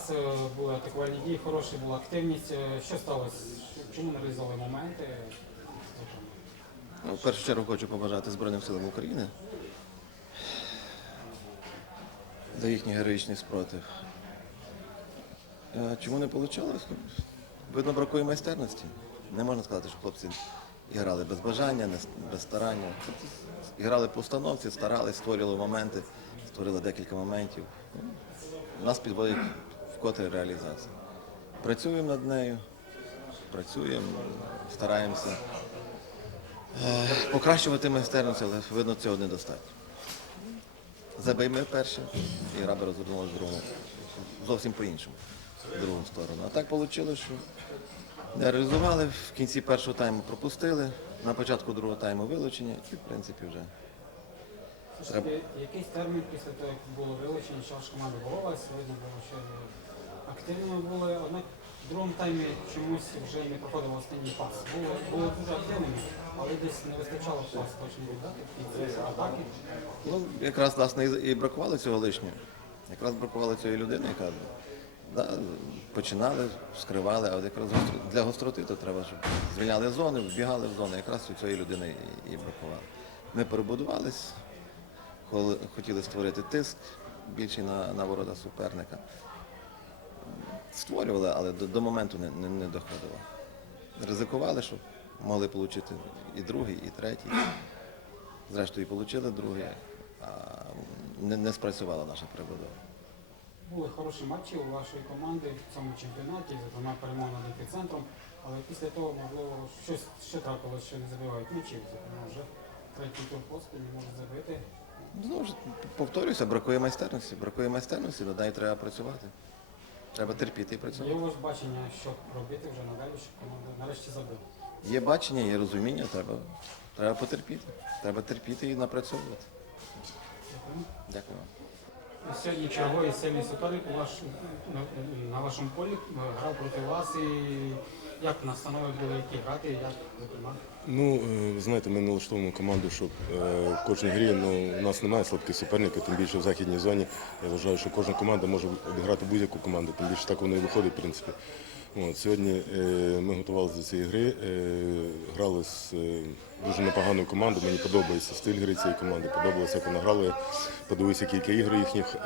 пас, е, були атакувальні дії, хороші була активність. Е, Що сталося? Чому не реалізовували моменти? Ну, в першу чергу хочу побажати Збройним силам України за їхній героїчний спротив. Е, Чому не вийшло? Видно, бракує майстерності. Не можна сказати, що хлопці грали без бажання, без старання. Грали по установці, старались, створювали моменти, створили декілька моментів. Ну, Нас підводить вкотре реалізація. Працюємо над нею, працюємо, стараємося. Е, Покращувати майстерність, але видно, цього недостатньо. Забийми перші, і гра би розвернулася в. Зовсім по-іншому, в другу сторону. А так вийшло, що не реалізували, в кінці першого тайму пропустили, на початку другого тайму вилучення і, в принципі, вже. Все якийсь термін після того, як було вилучено, що ваша команда боролась, видно було, що активними були. Однак в другому таймі чомусь вже не проходив останній пас. Було, було дуже активними, але десь не вистачало пас, точно віддати в кінці атаки. Ну, якраз власне і і бракувало цього лишнього. Якраз бракувало цієї людини, яка да, починали, скривали, а от якраз для гостроти то треба, щоб звільняли зони, вбігали в зони. Якраз у цієї людини і, і бракувало. Ми перебудувались, хол- хотіли створити тиск більший на, на ворота суперника. Створювали, але до, до моменту не, не, не доходило. Ризикували, щоб могли отримати і другий, і третій. Зрештою, і отримали другий, а не, не спрацювала наша перебудова. Були хороші матчі у вашої команди в цьому чемпіонаті, зокрема перемога над епіцентром, але після того, можливо, щось ще трапилось, що не забивають м'ячів. Зокрема, вже третій тур поспіль не можуть забити. Знову ж повторюся, бракує майстерності. Бракує майстерності, над нею треба працювати. Треба терпіти і Є працювати. у вас бачення, що робити вже надалі, щоб команда нарешті забила. Є бачення, є розуміння, треба, треба потерпіти. Треба терпіти і напрацьовувати. Дякую. Дякую. вам. Сьогодні черговий сильний суперник у ваш, на, на вашому полі е, грав проти вас і як настанови були, які грати, як зокрема. Ну, е, знаєте, ми налаштовуємо команду, щоб е, в кожній грі ну, у нас немає слабких суперників, тим більше в західній зоні. Я вважаю, що кожна команда може обіграти будь-яку команду, тим більше так воно і виходить, в принципі. От, сьогодні е, ми готувалися до цієї гри, е, грали з е, дуже непоганою командою. Мені подобається стиль гри цієї команди, подобалося, як вона грала. Я Подивився кілька ігор їхніх.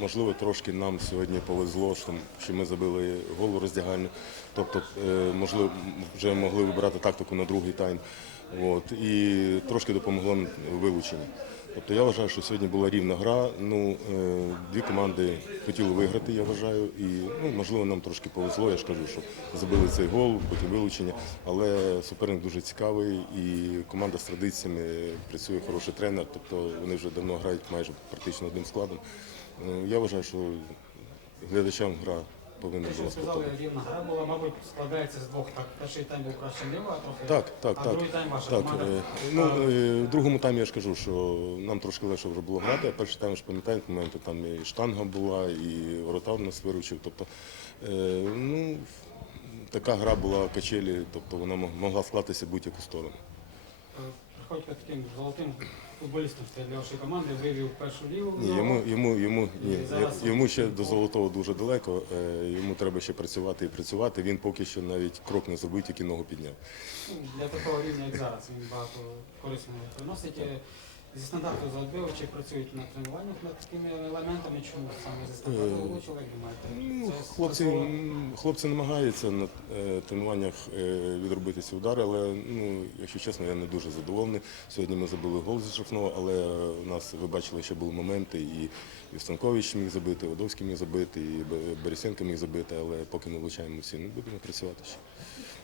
Можливо, трошки нам сьогодні повезло, що, ми забили гол у роздягальню. Тобто, можливо, вже могли вибирати тактику на другий тайм. От, і трошки допомогло вилучення. Тобто я вважаю, що сьогодні була рівна гра. Ну, е, дві команди хотіли виграти, я вважаю. І ну, можливо нам трошки повезло. Я ж кажу, що забили цей гол, потім вилучення. Але суперник дуже цікавий і команда з традиціями працює хороший тренер. Тобто вони вже давно грають майже практично одним складом. Е, Я вважаю, що глядачам гра повинна була ви сказали, сподобатися. рівна гра була, мабуть, складається з двох. Так, перший тайм був краще Нива, трохи. Так, так, а так. другий тайм ваша так. команда. е, Ну, е, в другому таймі я ж кажу, що нам трошки легше вже було грати, а перший тайм ж пам'ятаєте, моменти там і штанга була, і воротар нас виручив. Тобто, е, ну, така гра була качелі, тобто вона мог- могла склатися будь-яку сторону. Е, Приходько таким золотим футболістом для вашої команди, вивів першу ліву. Ні, йому, йому, йому, ні, зараз- йому ще до золотого дуже далеко. е, Йому треба ще працювати і працювати. Він поки що навіть крок не зробив, тільки ногу підняв. Ну, Для такого рівня, як зараз, він багато корисного приносить. Е, Зі стандарту заодбивачі працюють на тренуваннях над такими елементами, чому саме зі стандарту влучили, як думаєте? Ну, хлопці, хлопці намагаються на е, тренуваннях е, відробити ці удари, але ну, якщо чесно, я не дуже задоволений. Сьогодні ми забили гол зі штрафного, але у нас, ви бачили, ще були моменти, і, і Станкович міг забити, Водовський міг забити, і Бе- Борисенко міг забити, але поки не влучаємо всі, не будемо працювати ще.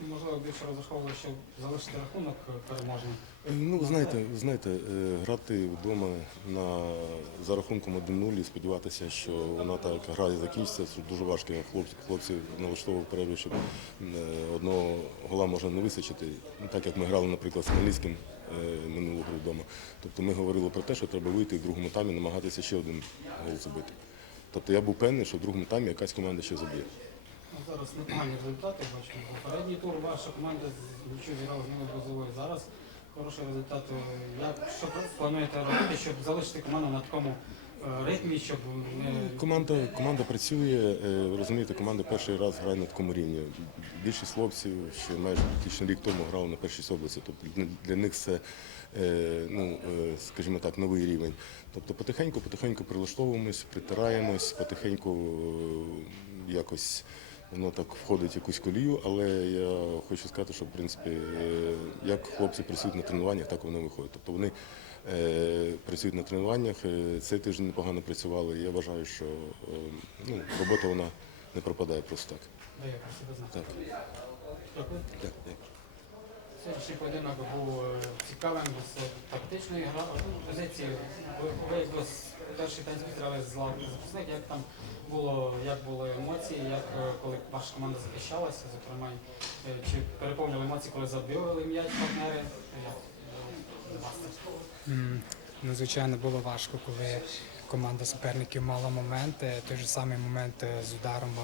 Можливо, більше розраховували, щоб залишити рахунок е, переможним. Е, Ну, знаєте, знаєте, е, грати вдома на, за рахунком 1-0 і сподіватися, що вона так гра закінчиться, це дуже важко. Хлопці, хлопці налаштовував перерві, щоб одного гола можна не висачити. Ну, так як ми грали, наприклад, з Хмельницьким минулу гру вдома. Тобто ми говорили про те, що треба вийти в другому таймі, намагатися ще один гол забити. Тобто я був певний, що в другому таймі якась команда ще заб'є. Ну, зараз непогані результати бачимо. Попередній тур ваша команда нічого зіграла з ними бузовою. Зараз хороший результат. Е, Як що плануєте робити, щоб залишити команду на такому е, ритмі, щоб не Команда, команда працює, е, розумієте, команда перший раз грає на такому рівні. Більшість хлопців ще майже практично рік тому грали на першій області. Тобто для- них це, е, ну, скажімо так, новий рівень. Тобто потихеньку, потихеньку прилаштовуємось, притираємось, потихеньку якось воно так входить в якусь колію, але я хочу сказати, що в принципі, е, як хлопці працюють на тренуваннях, так вони виходять. Тобто вони е, працюють на тренуваннях. е, Цей тиждень непогано працювали. Я вважаю, що ну, робота вона не пропадає просто так. про. Так, Дякую. Сьогоднішній поєдинок був е, цікавим з тактичної гра позиції. Ви, перший тайм зустріли з лавки запасних, як там було, як були емоції, як е, коли ваша команда захищалася, зокрема, е, чи переповнили емоції, коли забивали м'яч партнери? Вас Ну, звичайно, було важко, коли команда суперників мала моменти. Той же самий момент з ударом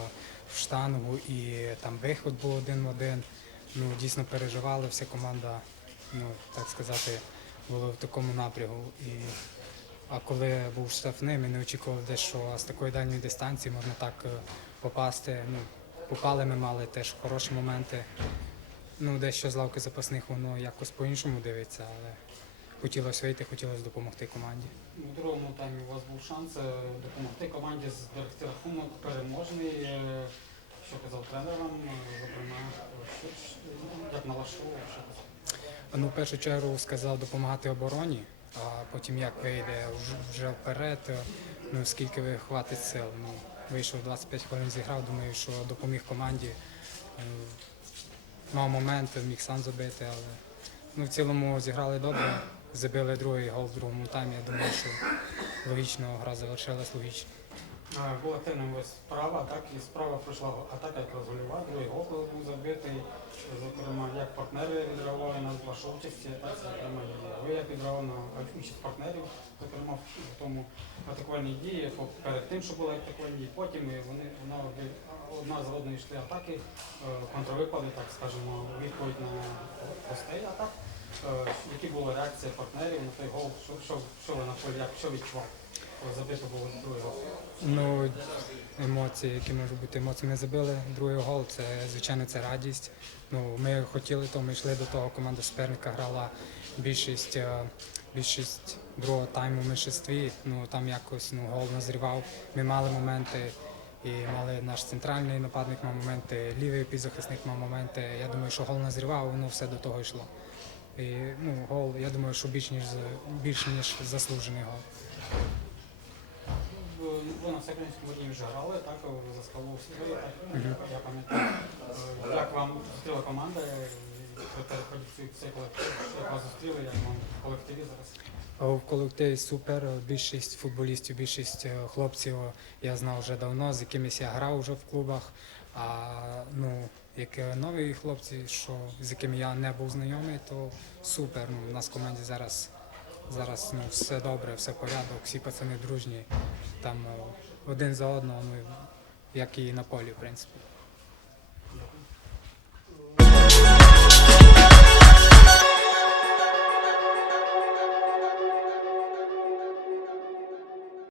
в штангу і там виход був один в один. Ну, дійсно переживали, вся команда, ну, так сказати, була в такому напрягу. І, а коли був штрафний, ми не очікували десь, що з такої дальньої дистанції можна так е, попасти. Ну, попали ми мали теж хороші моменти. Ну, дещо з лавки запасних воно якось по-іншому дивиться, але хотілося вийти, хотілося допомогти команді. У другому таймі у вас був шанс е, допомогти команді зберегти рахунок переможний. Що казав тренер зокрема, як налаштовував, що казав? Ну, в першу чергу сказав допомагати обороні, а потім як вийде вже вперед, е, ну скільки ви хватить сил. Ну, вийшов 25 хвилин зіграв, думаю, що допоміг команді. Е, Мав момент, міг сам забити, але ну, в цілому зіграли добре. Забили другий гол в другому таймі. Я думаю, що логічно гра завершилась логічно. Е, Був справа, так і справа пройшла атака, яка згольова, другий гол був забитий. Зокрема, як партнери відреагували на вашу участь, так, зокрема, ви як відреагували на участь партнерів, зокрема в тому атакувальній дії, перед тим, що були атакувальні дії, потім вони вона одна за одною йшли атаки, е, контрвипади, так скажемо, відповідь на гостей атак. Е, Які були реакції партнерів на той гол, що, що, що ви на полі, як що відчував, забито було другий? Ну, емоції, які можуть бути емоції. Ми забили другий гол, це звичайно це радість. Ну, ми хотіли то, ми йшли до того, команда суперника грала більшість, е, більшість другого тайму в меншинстві. Ну там якось ну, гол назрівав. Ми мали моменти. І мали наш центральний нападник мав моменти, лівий підзахисник мав моменти. Я думаю, що гол назрівав, воно все до того йшло. І ну, гол, я думаю, що більш ніж більш ніж заслужений гол. Ви на всеукраїнському рівні вже грали, так, за скалу всі, так, я пам'ятаю. Е, Як вам зустріла команда е, цей- колектив? Як вас зустріли, як вам в колективі зараз? В колективі супер. Більшість футболістів, більшість е, хлопців я знав вже давно, з якимись я грав вже в клубах. А ну, як е, нові хлопці, що, з якими я не був знайомий, то супер. Ну, у нас в команді зараз, зараз ну, все добре, все порядок, всі пацани дружні. Там е, один за одного, ми як і на полі, в принципі.